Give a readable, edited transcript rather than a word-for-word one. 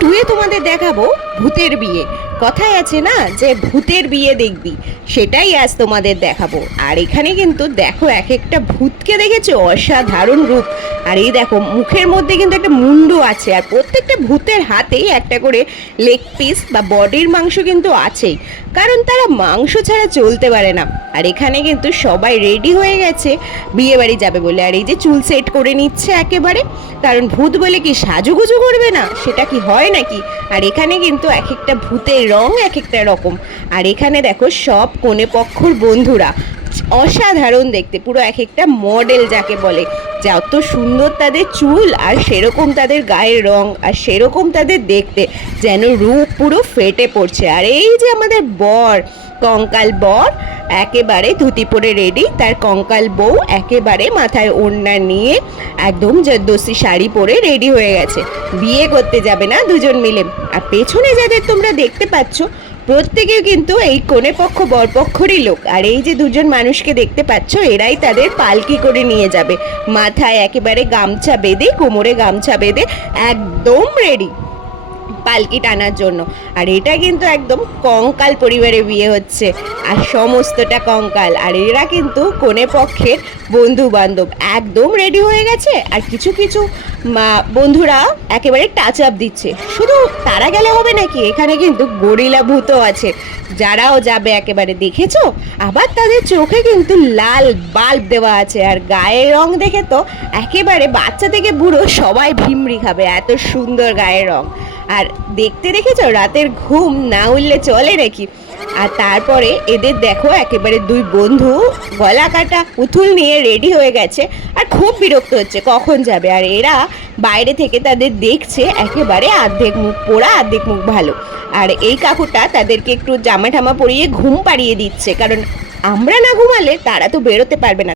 2-এ তোমাদের দেখাবো ভূতের বিয়ে। কথায় আছে না যে ভূতের বিয়ে দেখবি, সেটাই আজ তোমাদের দেখাবো। আর এখানে কিন্তু দেখো এক একটা ভূতকে দেখেছো, অসাধারণ রূপ। আর এই দেখো মুখের মধ্যে কিন্তু একটা মুন্ডু আছে, আর প্রত্যেকটা ভূতের হাতেই একটা করে লেগ পিস বা বডির মাংস কিন্তু আছেই, কারণ তারা মাংস ছাড়া চলতে পারে না। আর এখানে কিন্তু সবাই রেডি হয়ে গেছে বিয়ে বাড়ি যাবে বলে। আর এই যে চুল সেট করে নিচ্ছে একেবারে, কারণ ভূত বলে কি সাজুগুজু করবে না, সেটা কি হয় নাকি। আর এখানে কিন্তু এক একটা ভূতের রং এক একটা রকম। আর এখানে দেখো সব কনে পক্ষর বন্ধুরা, অসাধারণ দেখতে, পুরো এক একটা মডেল যাকে বলে। যত সুন্দর তাদের চুল, আর সেরকম তাদের গায়ের রং, আর সেরকম তাদের দেখতে, যেন রূপ পুরো ফেটে পড়ছে। আর এই যে আমাদের বর, কঙ্কাল বর একেবারে ধুতি পরে রেডি, তার কঙ্কাল বউ একেবারে মাথায় ওড়না নিয়ে একদম জর্দোসি শাড়ি পরে রেডি হয়ে গেছে, বিয়ে করতে যাবে না দুজন মিলে। আর পেছনে যাদের তোমরা দেখতে পাচ্ছ, প্রত্যেকেও কিন্তু এই কনে পক্ষ বরপক্ষরই লোক। আর এই যে দুজন মানুষকে দেখতে পাচ্ছ, এরাই তাদের পালকি করে নিয়ে যাবে, মাথায় একেবারে গামছা বেঁধে, কোমরে গামছা বেঁধে একদম রেডি পালকি টানার জন্য। আর এটা কিন্তু একদম কঙ্কাল পরিবারে বিয়ে হচ্ছে, আর সমস্তটা কঙ্কাল। আর এরা কিন্তু কনে পক্ষের বন্ধু বান্ধব একদম রেডি হয়ে গেছে। আর কিছু কিছু বন্ধুরা একেবারে টাচ আপ দিচ্ছে। শুধু তারা গেলে হবে নাকি, এখানে কিন্তু গরিলা ভূতও আছে, যারাও যাবে একেবারে, দেখেছো? আবার তাদের চোখে কিন্তু লাল বাল্ব দেওয়া আছে। আর গায়ের রং দেখে তো একেবারে বাচ্চা থেকে বুড়ো সবাই ভিমরি খাবে, এত সুন্দর গায়ের রং। আর দেখতে দেখেছো, রাতের ঘুম না উঠলে চলে নাকি। আর তারপরে এদের দেখো একেবারে দুই বন্ধু গলা কাটা উথুল নিয়ে রেডি হয়ে গেছে, আর খুব বিরক্ত হচ্ছে কখন যাবে। আর এরা বাইরে থেকে তাদের দেখছে, একেবারে অর্ধেক মুখ পোড়া অর্ধেক মুখ ভালো। আর এই কাকুটা তাদেরকে একটু জামা ঠামা পরিয়ে ঘুম পাড়িয়ে দিচ্ছে, কারণ আমরা না ঘুমালে তারা তো বেরোতে পারবে না।